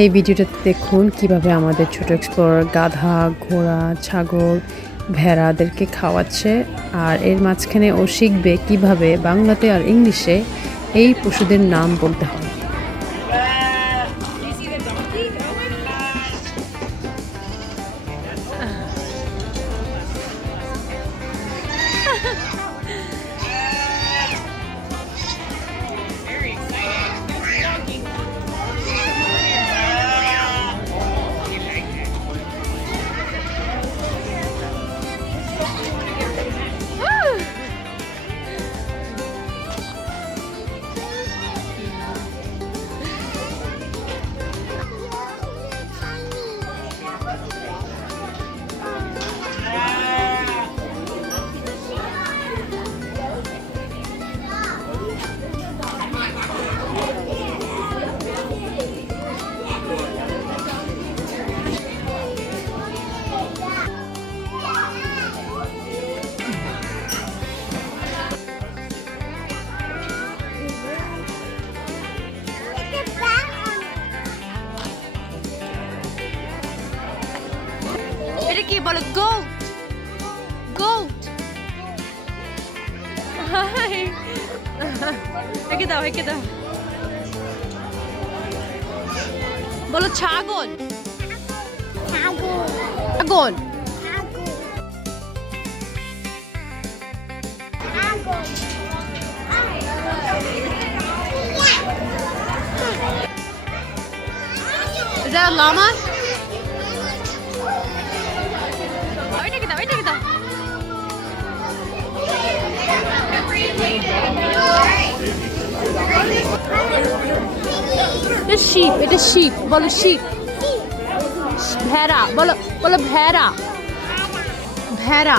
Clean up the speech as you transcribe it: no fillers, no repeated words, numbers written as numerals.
এই ভিডিওটাতে দেখুন কিভাবে আমাদের ছোট এক্সপ্লোরার গাধা, ঘোড়া, ছাগল, ভেড়াদেরকে খাওয়াচ্ছে। আর এর মাঝখানে ও শিখবে কিভাবে বাংলাতে আর ইংলিশে এই পশুদের নাম বলতে হয়। এটা কি বলো? Goat, goat. একে দাও, একে দাও। বলো ছাগল, ছাগল। এটা লামা। এটাকে দাও, এটাকে দাও। এটা শিপ, এটা শিপ। বলো শিপ। ভেড়া, বলো বলো ভেড়া, ভেড়া।